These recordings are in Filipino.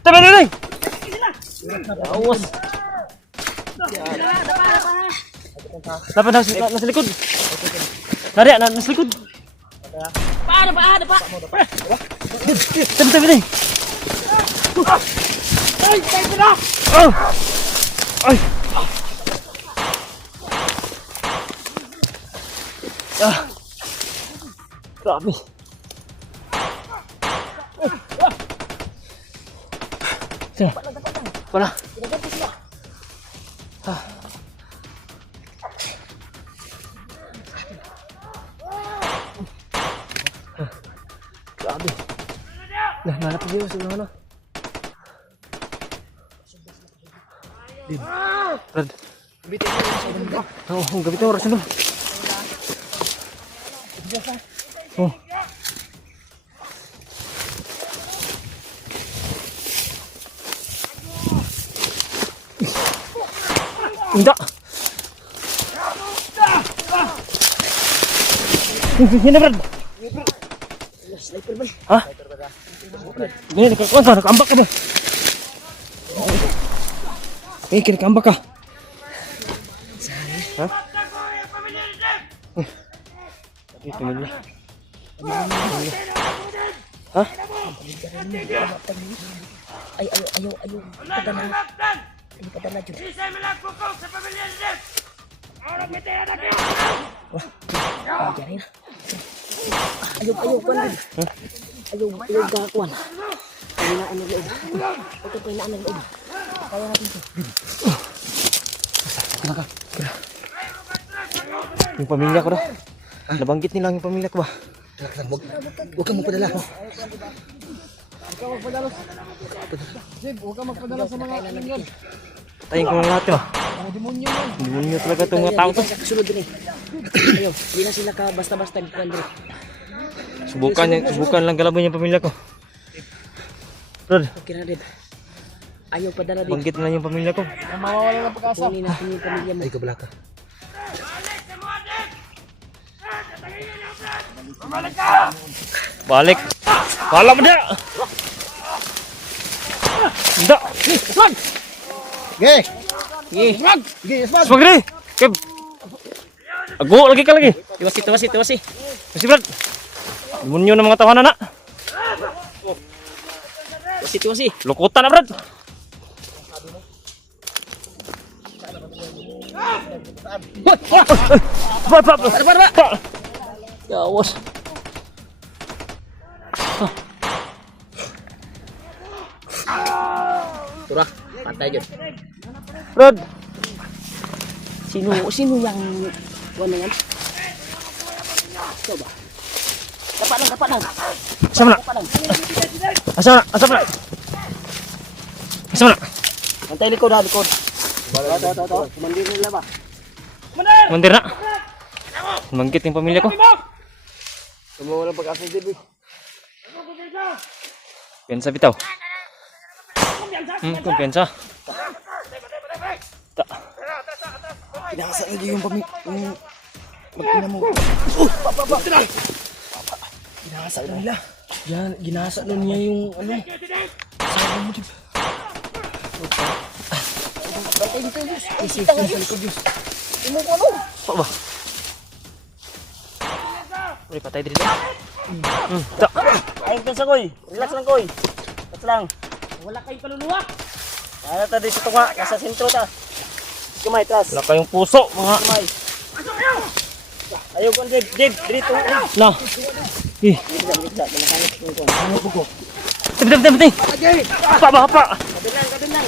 Tabi na. Awas. Dapat nasa likod. Dari, nasa likod. Ada pak. Tabi na. Ay, tayo na. Ay. Grabe. Sino? Wala. Grabe. Nah, nalapit dia sa mana? Brad. Oh, gabi to oras na. Oh. Enggak. Ini Brad. Sniper ba? Hah? Ini nakambak ka ba? Kinakambak ka. Hah? Ito mo na. Hah? Ayaw. Padala. Ini padala dyan. Wah, jari na. Ayaw, kuwan. Ayaw gakuan. Pahinaan ng loob. Ito pahinaan ng loob. Kaya natin ito. Kenapa? Yung pamilya ko daw. Nabanggit nila yung pamilya ko ba? Huwag kang magpadala. Huwag ka magpadala sa mga alinggan. Tayin ko lang lahat yun. Demonyo yan. Demonyo talaga itong mga tao to. Kasunod din eh. Ayaw, hindi na sila ka basta-basta nagkuhan din. Subukan lang galabin yung pamilya ko. Brad, Okay na din. Ayaw padala din. banggit na yung pamilya ko. Mawawala ng pag-asa. Kunin natin yung pamilya mo. Ay, kabalaka. Balik. Balak mo dia. Enggak. Ge! Ge! Semagri. Kep. Ago lagi ka lagi. Tiwasi. Masih Brad. Demonyo ng mga tawanan na. Tiwasi. Lukutan na Brad. Pak. Ya awas. Turah, patay dyan. Brad. Sino yang kuhan na yan? Ito ba? Dapat lang. Asam na. Antay likod. Ito. Kumandir nila ba? Mandir na. Banggit yung pamilya ko. Mawawala ng pag-asa, David. Pensa bitaw. Kumpensa. Tak. Pinasa na yung magpina mo. Ginasa na nila. Yan, ginasa na niya yung ano. Sabi mo dito. Bantay dito, Diyos. Isip sa likod, Diyos. Imo ko ano? Pak ba? Boleh patay diri. Tak. Ayun ka sa koy. Relax lang. Wala kayong kaluluwa. Kaya ta dito tunga. Nasa sentro ta. Kumay, tras. Wala kayong puso mga. Kumay. Ayaw ko, Dave. Dito. Nah. Ih. Ano po ko? Penting. Apa? Kabilang.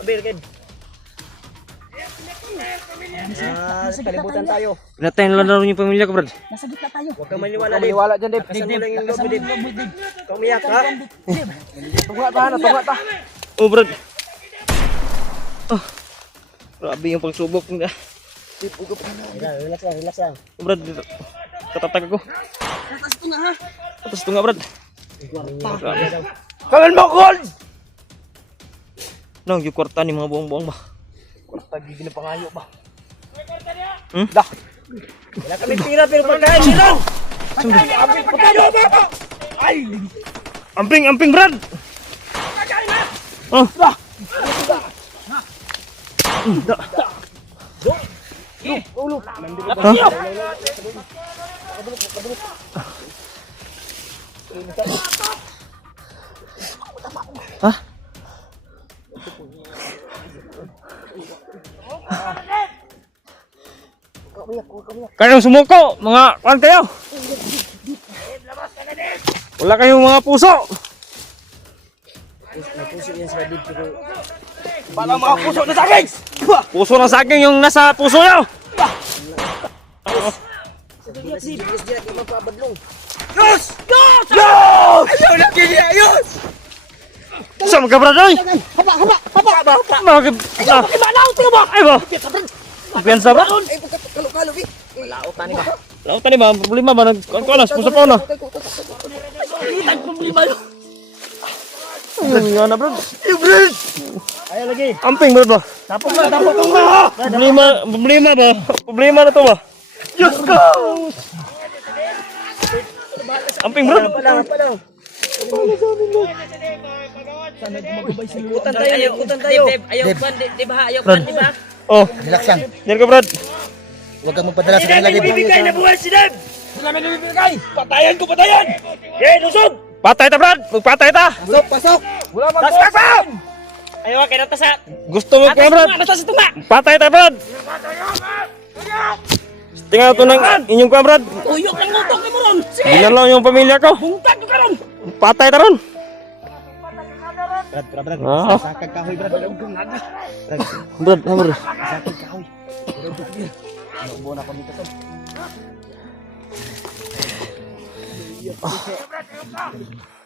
Kabir. Kalibutan tayo. Pinatayin lang daw yung pamilya ko, Brad. Nasa gitna tayo. Huwag kang maniwala, Dave. Maniwala dyan, Dave. Kasan mo lang yung loob, Dave. Tumiyak ka. Tunga ta. Oh, Brad. Oh. Grabe yung pagsubok niya. Relax lang. Oh, Brad. Katatag ako. Atas tunga, Brad. Grabe. Kalan mo, Kol! Nang yung kwarta ni mga buong-buong ba? Tagi ginapangayo ba? Dah. Wala kami tira pero pagkain meron. Pagkain ba? Ay! Amping, Brad. Oh. Dah. Ulo. Hah? Kayong sumuko, mga kuwan kayo. Wala kayong mga puso. Puso yan sila dito pero Para mga puso na saging! Puso ng saging yung nasa puso nyo. bilis dia di mapabadlong. Yus! Yus! Ayaw na kini ayos! Sa mga Brad oy. Haba. Mga Ibalaw tiyo ba? ay ba? Piyansa ba? Ay kalo bi. Lautan ni ba? Lautan ni ba? Problema ba? Nagkuanas, puso pa na. Kitag problema yo. Nga na Brad. Ayo lagi. Amping Brad ba? Tapok na. Problema ba? Problema na to ba? Diyos ko! Amping Brad. Padang. Ikutan tayo. Ayaw ban, di ba? Ayaw ban, di ba? Oh, Relax lang. yan ka Brad. Huwag kang magpadala sa kanila, Dib. Bibigay na buhay si Deb! Sila may nabibigay! Patayan ko, patayan! Eh, lusog! Patay ta Brad. Magpatay ta. Pasok! Wala mag-pasok! Ayaw ka nata sa. Gusto mo ka Brad. Nata sa tunga. Patay ta Brad. Tingnan to ng inyong ka Brad. Uyok lang utok ni mo ron. Sige. Ginan lang yung pamilya ko. Bungtag ko ka ron. Patay ta ron. Brad. Ah. Sakag kahoy, Brad. Brad, hammer. Sakag kahoy. Buwan ako dito to.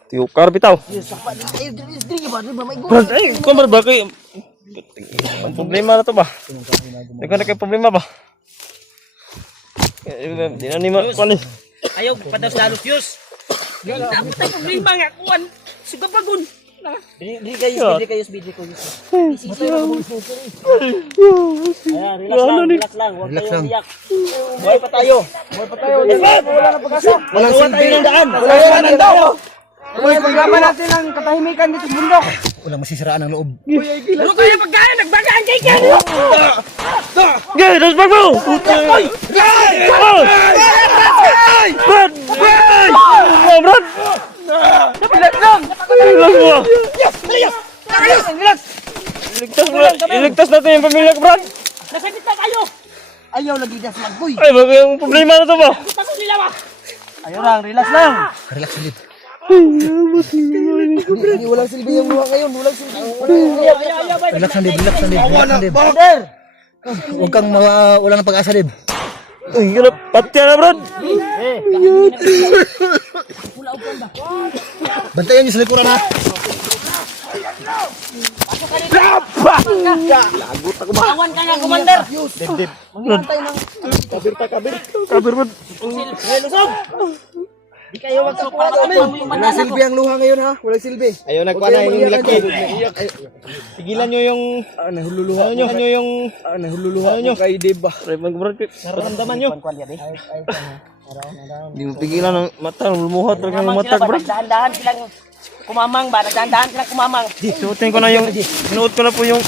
Tiyukar bitaw. Ayaw diri ba? Di ba may go? Brad, ay, kung Brad ba kayo? Ang problema na to ba? Hindi ko na kayo problema ba? Di na ni Kuan eh. Ayaw padaw sa halos yus. Dapat tayo problema nga kuan. Sugabagon. Di kayo speed ko yus. Relax lang. Huwag kayong iyak. Buhay pa tayo! Wala na pag-asa! Walang silbi. Wala ng tao! Uy, paglaban natin ang katahimikan dito sa bundok! Walang masisiraan ang loob. Ano kaya pagkain? Nagbagaan kay Ken! Gay, let's back mo! Brad! Oh, Brad! Relax lang! Relax mo! Relax! Iligtas natin yung pamilya ko, Brad! Nasakit na kayo! Ayaw lagi na sa magboy. Ay, yung problema na to ba? Tapos nila ba? Ayaw lang, relax lang! Relax ulit. Hindi, walang silbi yung luha ngayon. Walang silbi. Relax lang, Dib. Relax lang, Dib. Huwag kang wala ng pag-asa, Dib. Ay, gila, pati na, Brad! Bantayan niyo sa likuran, ha? Awan ka nga, Commander! Kabir, Brad! Di kayo magkakuha kami. Walang silbi ang luha ngayon, ha? Walang silbi. Ayaw nagpana yung laki. Tigilan nyo yung... Nahululuha Ano nyo yung... Nahululuha Ano nyo kay Deba. Brad, Nararamdaman nyo. hindi mo pigilan ng mata, lumuhat talaga ng mata, Brad. Nagdahan-dahan silang kumamang ba? Nagdahan-dahan silang kumamang. Suotin ko na yung, sinuot ko na po yung,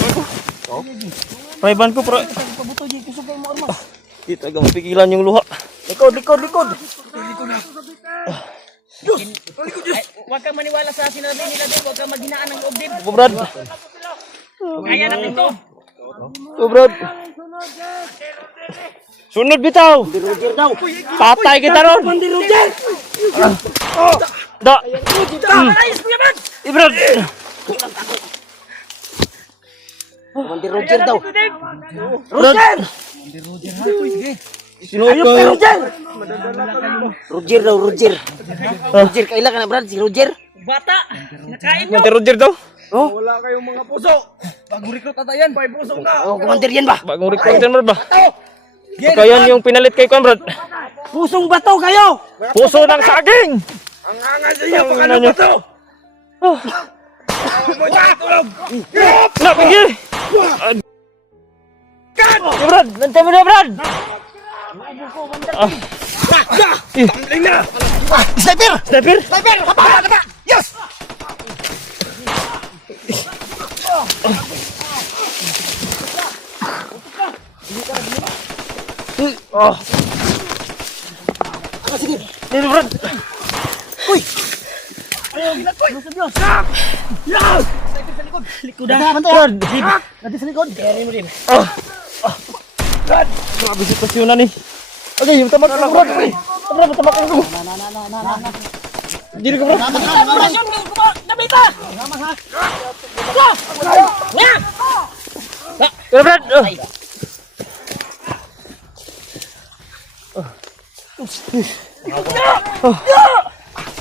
Praiban ko, pero, Pabuto di kusog kay mo armas. di talaga mapigilan yung luha. Likod. Huwag kang maniwala sa sinabi nila din. Huwag kang maghinaan ng loob din. Ako, Brad. Kaya natin to. Ako, Brad. Sunod bitaw. Patay kita ron. Da. Ayos mo naman! Brad. Commander Roger daw. Brad. Sinuot ko yung, Roger daw, Roger. Roger, kailan ka na Brad? Si Roger? Bata! Nakain nyo! Commander Roger daw. Wala kayong mga puso. Bagong recruit na tayo yan. 5 puso na. Oh, Commander yan ba? Bagong record yan, Brad ba? Baka yan yung pinalit kay Kuan, Brad. Pusong bato kayo! Puso ng saging. Ang angas niya. Baka na ba to? Tulog! Napigil. Ya, Brad, lantay mo na, Brad. Tumbling na! Sniper! Sniper. Sniper! Tapa! Yes! Oh. Dito, Brad. Likodan. Brad. Nanti sa likod. Carry mo din. Oh. Grabe sitwasyon na ni. Okay, yung tamak ko, Brad. Brad, tamak ko. Dito ka, Brad. Operasyon mo ko nabita. Ya. Ya, Brad.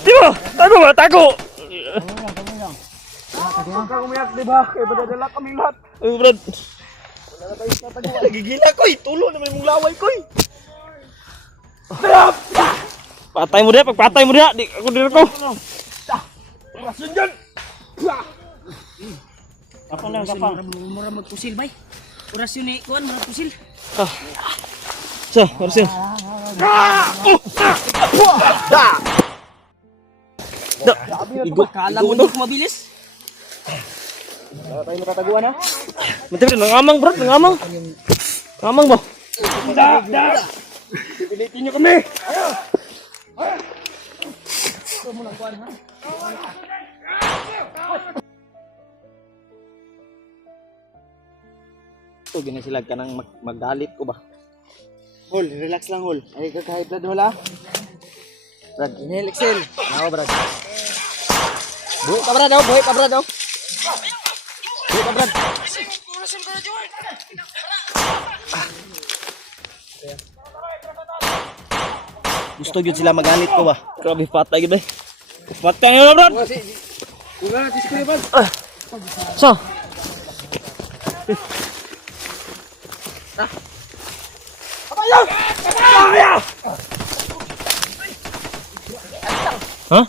Di ba? Tago ba? Tago! Huwag kang umiyak, di ba? Kaya madadala kaming lahat. Oh, Brad. Nagigila ko eh. Tulo naman mong laway ko eh. Patay mo dia, pagpatay mo dia. Di ako dito ko. Rasun dyan! Kapang lang, kapang. Mura magpusil, bay. Orasyon ni kuan, mura pusil. So, harusin. Igo. Kala mo hindi ko mabilis. Wala tayo makataguan ha? Mantap, nangamang, Brad, nangamang. Nangamang ba? Pipilitin nyo kami! Ito, ginasilag ka nang magalit ko ba? Hol, relax lang Hol. Ay ka kahit blood Hol ha? Brad, inhale, exhale. Ako Brad. Buhay ka Brad, oh. Buhay ka Brad, oh. Buhay ka Brad. Gusto yun sila magalit ko ba? Grabe, patay gid eh. Patay nga, Brad. So, ha?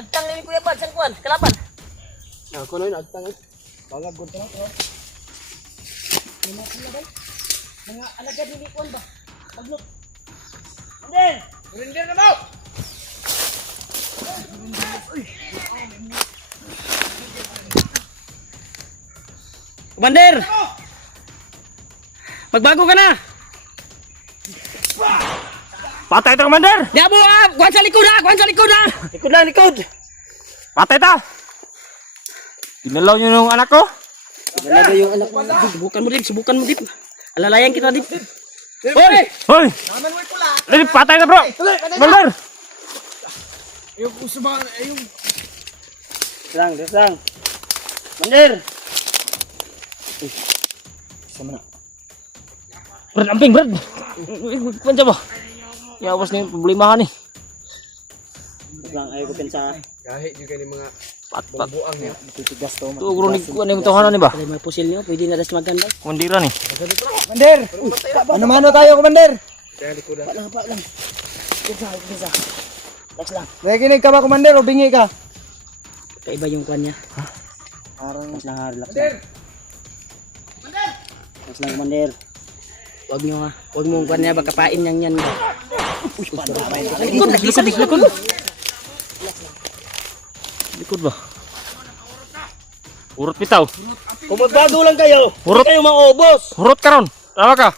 Agtang ni Kuya Bad sang kuan, kalaban. Ako na yun, agtang eh. Bangag ko na. Mga alagad ni kuan ba? Paglot. Surrender na daw! Commander! Magbago ka na! Patay ito, Commander! Di abo ah! Kuhan sa likod ah! Kuhan sa likod ah! Likod lang, likod! Patay ta! Dinalaw nyo yung anak ko? Talaga yung anak mo. Dib, subukan mo dip. Alalayan kita dip. Hoy! Hoy! Dali, patay ka, bro! Commander! Yung puso ba, yung... Lang. Commander! Sama na. Brad, amping, Brad! Pansa ba? Yawas na yung problema ni. Lang, ayaw ko pensa. Kahit juga ni mga Pat. buang niya. Titigas to. Ito, grunig ko na yung tahanan ni ba? Kaya mga pusil niyo, pwede na das maganda. Kundira ni. Commander! Ano-mano tayo, Commander? Kaya likodan. Pa lang. Isa. Relax lang. Nakikinig ka ba, Commander, o bingi ka? Kaiba yung kuan niya. Parang Relax lang ha, relax lang. Relax lang, Commander. Huwag nyo ha. Huwag mo kuan niya, baka pain yan ba. Likod. Likod ba? Urot bitaw. Kung magbago lang kayo, Urot. kayo maubos. Urot ka ron. Tama ka.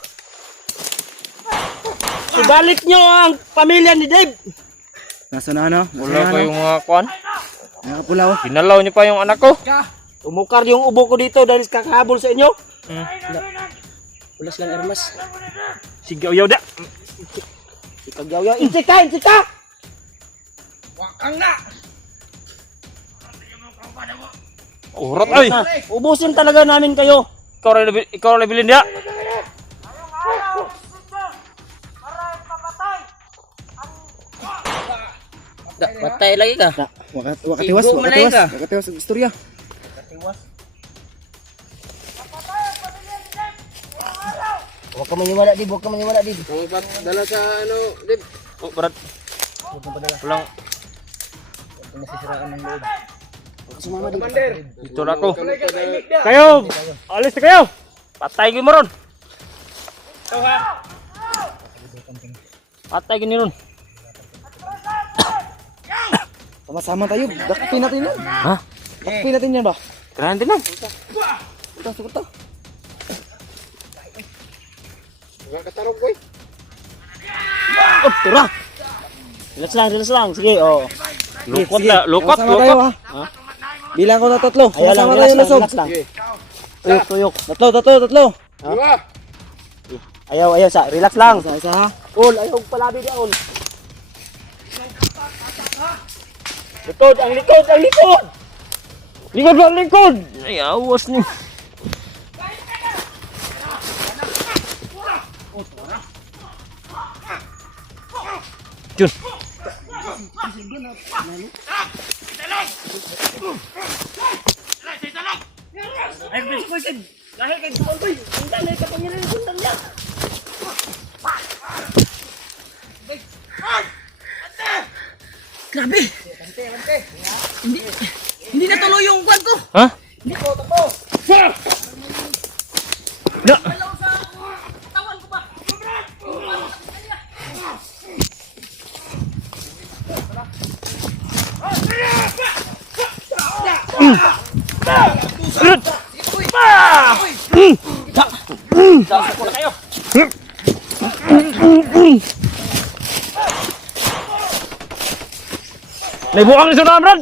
Ibalik nyo ang pamilya ni Dave. nasa na, ano? Wala kayong mga kuan. Nakapulaw. Dinalaw niyo pa yung anak ko. Umukar yung ubo ko dito dahil kakahabol sa inyo. Ulas lang, Hermas. Sige, ayaw da. Ikagyaw-yaw. Intika! Wakang na! Urot ay. Ubusin talaga namin kayo. Ikaw rin bilin dia. Patay lagi ka. Wakatiwas, Igo malay ka. wakatiwas ang istorya. Huwag ka maniwala, Dib. Dala sa ano, Dave. Oh, Brad. Walang Nasisiraan ng loob. Commander. dito na ako. Kayo, alis na kayo. Patay ko mo ron. Patay gini ron. Sama-sama tayo. Dakpin natin yan. Ha? Dakpin natin yan ba? Kerahan din man. Sugot ta. Oh, tira. Relax lang. Sige, oh. Lukot Sige, na, lukot, sama tayo lukot. ha. Bilang ko na tatlo. Ayaw lang, Sama relax tayo lang, lusog. relax lang. Tuyok. Tatlo. Ayaw, sa, relax lang. Isa ha. Ol, ayaw palabi di ol. Likod, ang likod! Likod ba ang likod? Ay, awas ni. Jun. Grabe. Hindi natuloy yung kwan ko. Ha? Da. Tawan ko ba? Sasako na kayo. Naibuang ni Sunan, Brad.